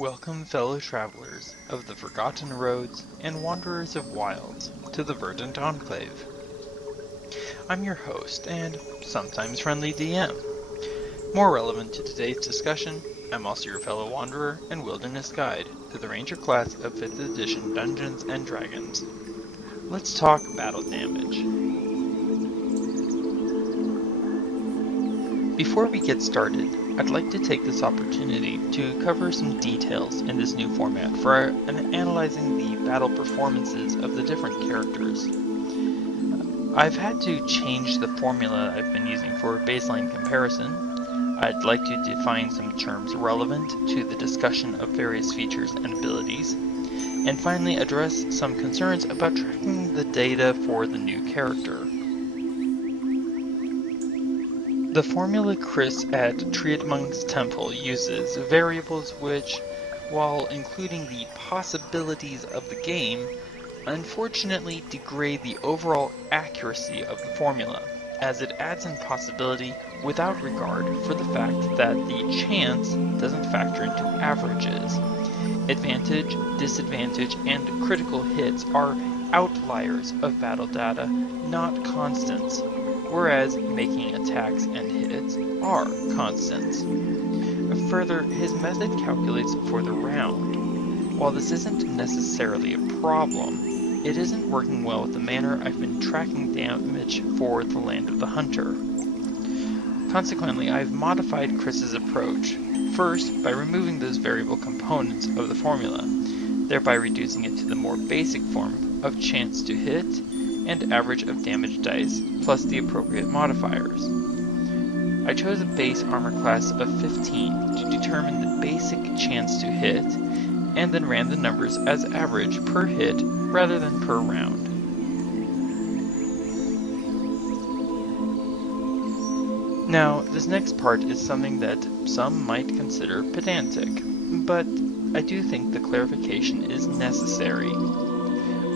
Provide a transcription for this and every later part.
Welcome, fellow travelers of the forgotten roads and wanderers of wilds, to the Verdant Enclave. I'm your host and sometimes friendly DM. More relevant to today's discussion, I'm also your fellow wanderer and wilderness guide to the Ranger class of 5th edition Dungeons & Dragons. Let's talk battle damage. Before we get started, I'd like to take this opportunity to cover some details in this new format for analyzing the battle performances of the different characters. I've had to change the formula I've been using for baseline comparison. I'd like to define some terms relevant to the discussion of various features and abilities, and finally address some concerns about tracking the data for the new character. The formula Chris at Triadmonk's Temple uses variables which, while including the possibilities of the game, unfortunately degrade the overall accuracy of the formula, as it adds in possibility without regard for the fact that the chance doesn't factor into averages. Advantage, disadvantage, and critical hits are outliers of battle data, not constants, whereas making attacks and hits are constants. Further, his method calculates for the round. While this isn't necessarily a problem, it isn't working well with the manner I've been tracking damage for the Land of the Hunter. Consequently, I've modified Chris's approach, first by removing those variable components of the formula, thereby reducing it to the more basic form of chance to hit and average of damage dice, plus the appropriate modifiers. I chose a base armor class of 15 to determine the basic chance to hit, and then ran the numbers as average per hit rather than per round. Now, this next part is something that some might consider pedantic, but I do think the clarification is necessary.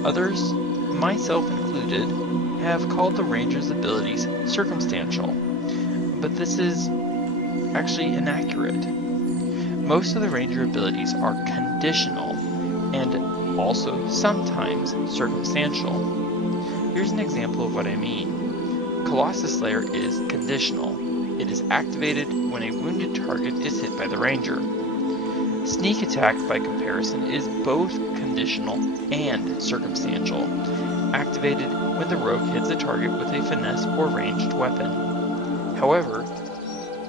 Others, myself included, have called the Ranger's abilities circumstantial, but this is actually inaccurate. Most of the Ranger abilities are conditional, and also sometimes circumstantial. Here's an example of what I mean. Colossus Slayer is conditional. It is activated when a wounded target is hit by the Ranger. Sneak Attack, by comparison, is both conditional and circumstantial, activated when the rogue hits a target with a finesse or ranged weapon. However,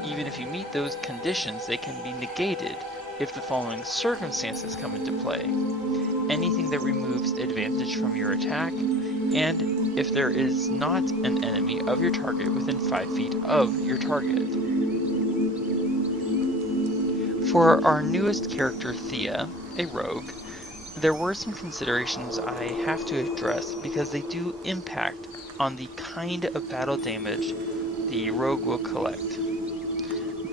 even if you meet those conditions, they can be negated if the following circumstances come into play: anything that removes advantage from your attack, and if there is not an enemy of your target within 5 feet of your target. For our newest character, Thea, a rogue, there were some considerations I have to address because they do impact on the kind of battle damage the rogue will collect.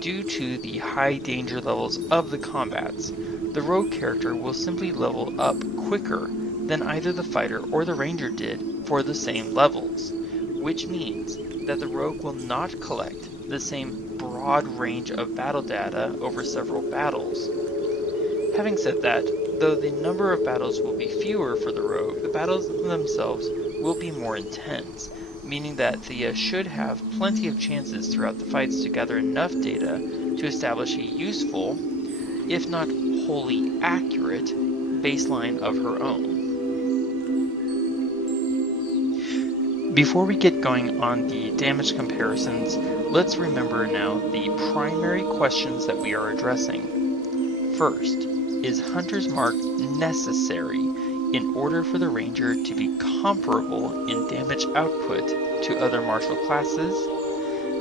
Due to the high danger levels of the combats, the rogue character will simply level up quicker than either the fighter or the ranger did for the same levels, which means that the rogue will not collect the same broad range of battle data over several battles. Having said that, though the number of battles will be fewer for the rogue, the battles themselves will be more intense, meaning that Thea should have plenty of chances throughout the fights to gather enough data to establish a useful, if not wholly accurate, baseline of her own. Before we get going on the damage comparisons, let's remember now the primary questions that we are addressing. First, is Hunter's Mark necessary in order for the Ranger to be comparable in damage output to other martial classes?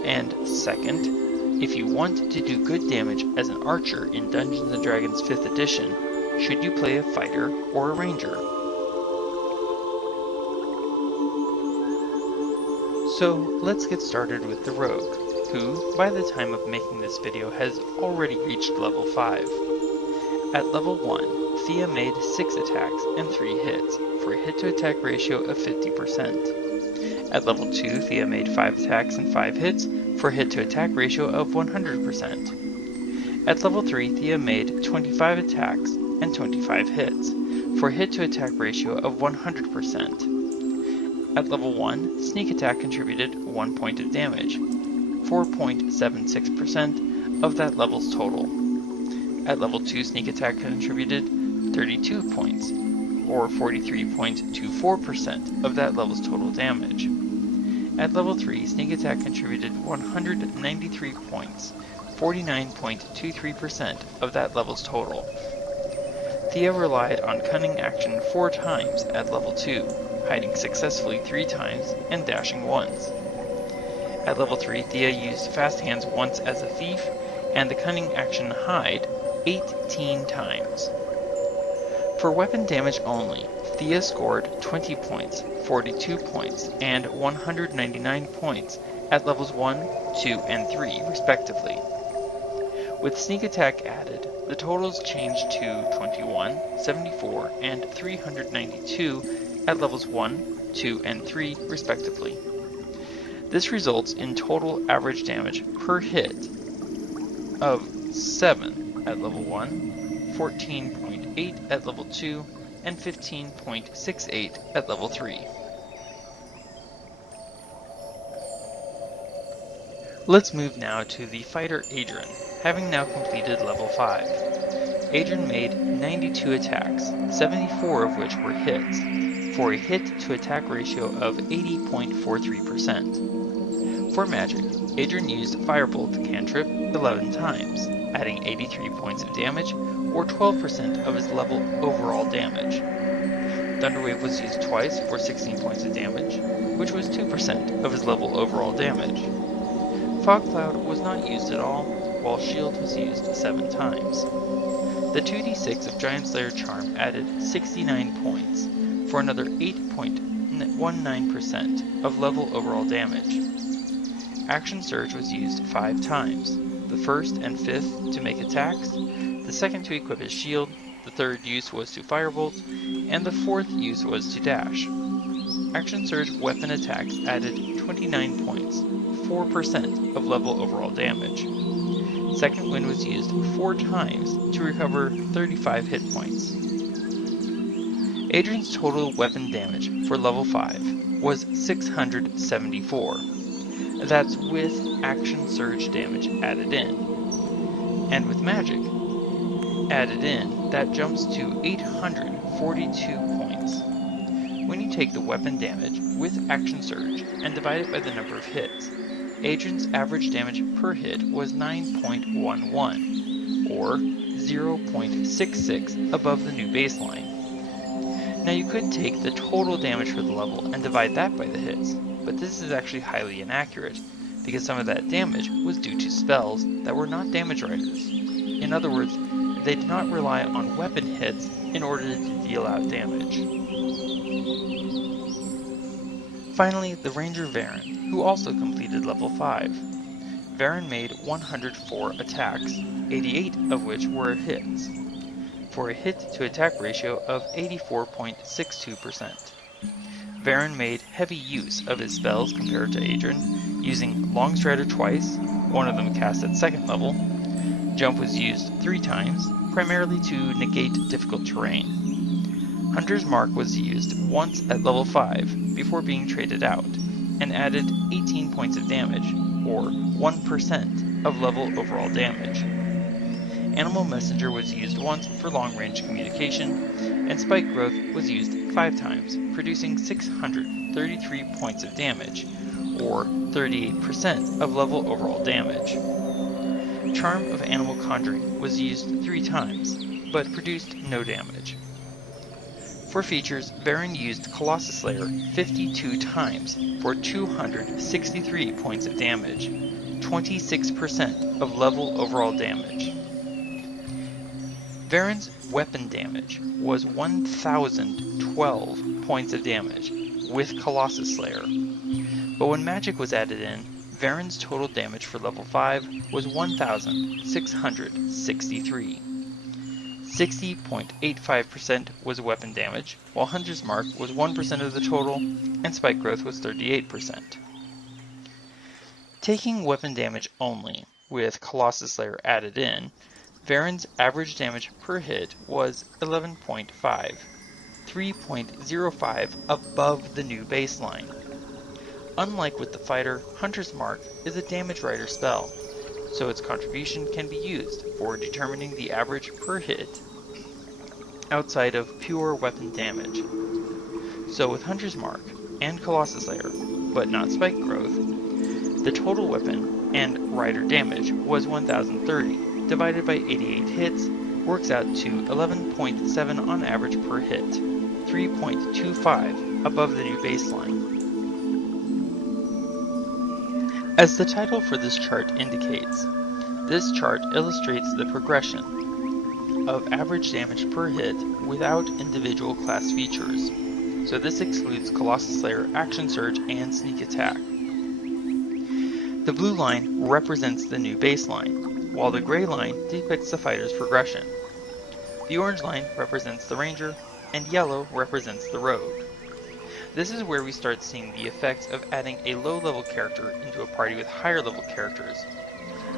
And second, if you want to do good damage as an archer in Dungeons & Dragons 5th edition, should you play a fighter or a ranger? So let's get started with the rogue, who, by the time of making this video, has already reached level 5. At level 1, Thea made 6 attacks and 3 hits, for a hit-to-attack ratio of 50%. At level 2, Thea made 5 attacks and 5 hits, for a hit-to-attack ratio of 100%. At level 3, Thea made 25 attacks and 25 hits, for a hit-to-attack ratio of 100%. At level 1, Sneak Attack contributed 1 point of damage, 4.76% of that level's total. At level 2, Sneak Attack contributed 32 points, or 43.24% of that level's total damage. At level 3, Sneak Attack contributed 193 points, 49.23% of that level's total. Thea relied on Cunning action 4 times at level 2, hiding successfully 3 times and dashing once. At level 3, Thea used Fast Hands once as a thief, and the Cunning action Hide 18 times. For weapon damage only, Thea scored 20 points, 42 points, and 199 points at levels 1, 2, and 3, respectively. With Sneak Attack added, the totals changed to 21, 74, and 392 at levels 1, 2, and 3, respectively. This results in total average damage per hit of 7 at level 1, 14.8 at level 2, and 15.68 at level 3. Let's move now to the fighter Adrian, having now completed level 5. Adrian made 92 attacks, 74 of which were hits, for a hit-to-attack ratio of 80.43%. For magic, Adrian used Firebolt cantrip 11 times, adding 83 points of damage, or 12% of his level overall damage. Thunderwave was used twice for 16 points of damage, which was 2% of his level overall damage. Fog Cloud was not used at all, while Shield was used 7 times. The 2d6 of Giant Slayer Charm added 69 points, for another 8.19% of level overall damage. Action Surge was used 5 times, the first and fifth to make attacks, the second to equip his shield, the third use was to Firebolt, and the fourth use was to dash. Action Surge weapon attacks added 29 points, 4% of level overall damage. Second Wind was used 4 times to recover 35 hit points. Adrian's total weapon damage for level 5 was 674. That's with Action Surge damage added in. And with magic added in, that jumps to 842 points. When you take the weapon damage with Action Surge and divide it by the number of hits, Adrian's average damage per hit was 9.11, or 0.66 above the new baseline. Now you could take the total damage for the level and divide that by the hits, but this is actually highly inaccurate, because some of that damage was due to spells that were not damage riders. In other words, they did not rely on weapon hits in order to deal out damage. Finally, the Ranger Varen, who also completed level 5. Varen made 104 attacks, 88 of which were hits, for a hit-to-attack ratio of 84.62%. Varen made heavy use of his spells compared to Adrian, using Long Strider twice, one of them cast at 2nd level. Jump was used 3 times, primarily to negate difficult terrain. Hunter's Mark was used once at level 5 before being traded out, and added 18 points of damage, or 1% of level overall damage. Animal Messenger was used once for long-range communication, and Spike Growth was used 5 times, producing 633 points of damage, or 38% of level overall damage. Charm of Animal Conjuring was used 3 times, but produced no damage. For features, Varen used Colossus Slayer 52 times for 263 points of damage, 26% of level overall damage. Varen's weapon damage was 1,012 points of damage with Colossus Slayer, but when magic was added in, Varen's total damage for level 5 was 1,663. 60.85% was weapon damage, while Hunter's Mark was 1% of the total, and Spike Growth was 38%. Taking weapon damage only, with Colossus Slayer added in, Varen's average damage per hit was 11.5, 3.05 above the new baseline. Unlike with the fighter, Hunter's Mark is a damage rider spell, so its contribution can be used for determining the average per hit outside of pure weapon damage. So with Hunter's Mark and Colossus Slayer, but not Spike Growth, the total weapon and rider damage was 1030, divided by 88 hits, works out to 11.7 on average per hit, 3.25 above the new baseline. As the title for this chart indicates, this chart illustrates the progression of average damage per hit without individual class features, so this excludes Colossus Slayer, Action Surge, and Sneak Attack. The blue line represents the new baseline, while the gray line depicts the fighter's progression. The orange line represents the ranger, and yellow represents the rogue. This is where we start seeing the effects of adding a low-level character into a party with higher-level characters,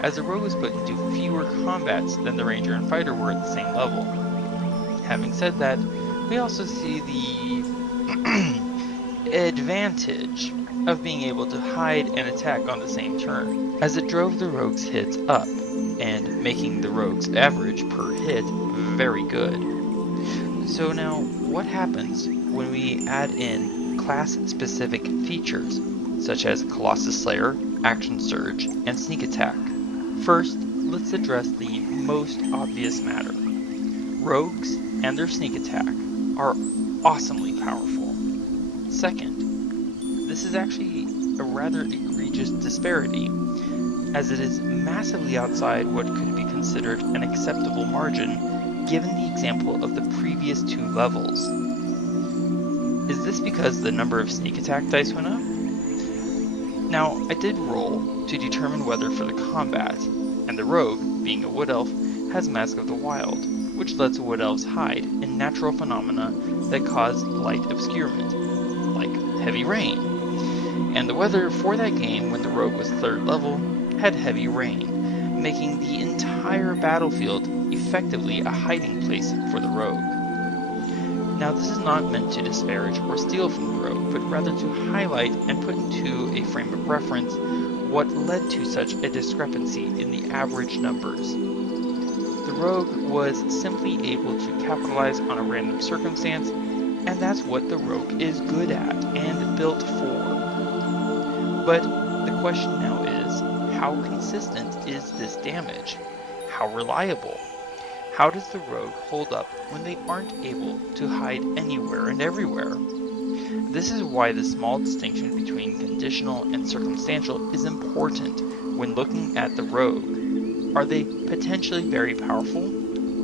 as the rogue was put into fewer combats than the ranger and fighter were at the same level. Having said that, we also see the advantage of being able to hide and attack on the same turn, as it drove the rogue's hits up, and making the rogue's average per hit very good. So now, what happens when we add in class-specific features, such as Colossus Slayer, Action Surge, and Sneak Attack? First, let's address the most obvious matter. Rogues and their Sneak Attack are awesomely powerful. Second, this is actually a rather egregious disparity, as it is massively outside what could be considered an acceptable margin given the example of the previous two levels. Is this because the number of Sneak Attack dice went up? Now, I did roll to determine whether for the combat, and the rogue, being a wood elf, has Mask of the Wild, which lets wood elves hide in natural phenomena that cause light obscurement, like heavy rain. And the weather for that game, when the rogue was 3rd level, had heavy rain, making the entire battlefield effectively a hiding place for the rogue. Now, this is not meant to disparage or steal from the rogue, but rather to highlight and put into a frame of reference what led to such a discrepancy in the average numbers. The rogue was simply able to capitalize on a random circumstance, and that's what the rogue is good at and built for. But the question now is, how consistent is this damage? How reliable? How does the rogue hold up when they aren't able to hide anywhere and everywhere? This is why the small distinction between conditional and circumstantial is important when looking at the rogue. Are they potentially very powerful?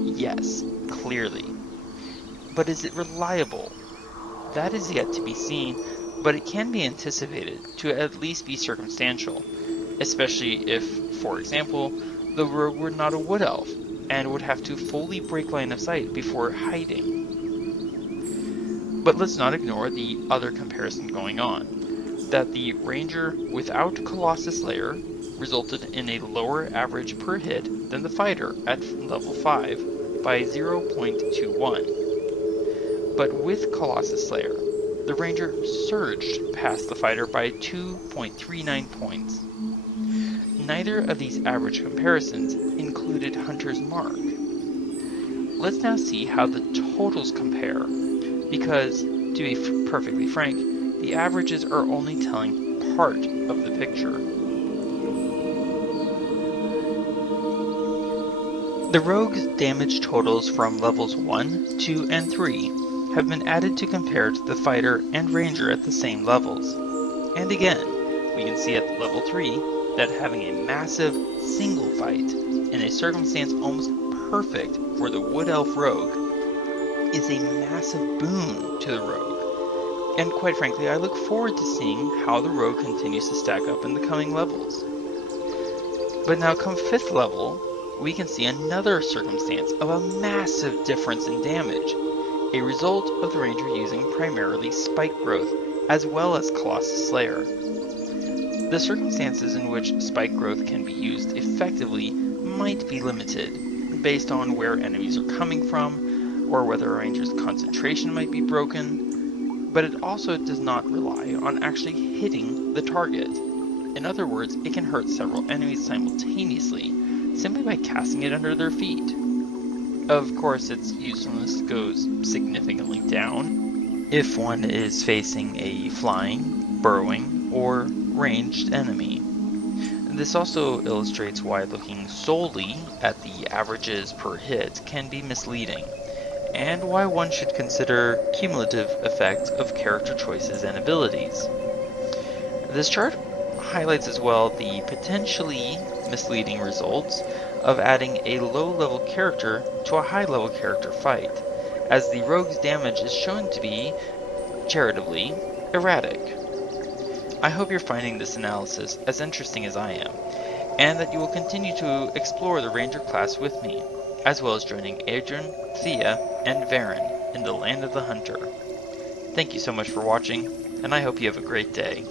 Yes, clearly. But is it reliable? That is yet to be seen, but it can be anticipated to at least be circumstantial, especially if, for example, the rogue were not a wood elf and would have to fully break line of sight before hiding. But let's not ignore the other comparison going on, that the ranger without Colossus Slayer resulted in a lower average per hit than the fighter at level 5 by 0.21. But with Colossus Slayer, the ranger surged past the fighter by 2.39 points. Neither of these average comparisons included Hunter's Mark. Let's now see how the totals compare, because, to be perfectly frank, the averages are only telling part of the picture. The rogue's damage totals from levels 1, 2, and 3 have been added to compare to the fighter and ranger at the same levels. And again, we can see at level 3 that having a massive single fight in a circumstance almost perfect for the wood elf rogue is a massive boon to the rogue. And quite frankly, I look forward to seeing how the rogue continues to stack up in the coming levels. But now come 5th level, we can see another circumstance of a massive difference in damage, a result of the ranger using primarily Spike Growth as well as Colossus Slayer. The circumstances in which spike growth can be used effectively might be limited, based on where enemies are coming from, or whether a ranger's concentration might be broken, but it also does not rely on actually hitting the target. In other words, it can hurt several enemies simultaneously, simply by casting it under their feet. Of course, its usefulness goes significantly down if one is facing a flying, burrowing, or ranged enemy. This also illustrates why looking solely at the averages per hit can be misleading, and why one should consider cumulative effect of character choices and abilities. This chart highlights as well the potentially misleading results of adding a low-level character to a high-level character fight, as the rogue's damage is shown to be, charitably, erratic. I hope you're finding this analysis as interesting as I am, and that you will continue to explore the Ranger class with me, as well as joining Adrian, Thea, and Varen in the Land of the Hunter. Thank you so much for watching, and I hope you have a great day.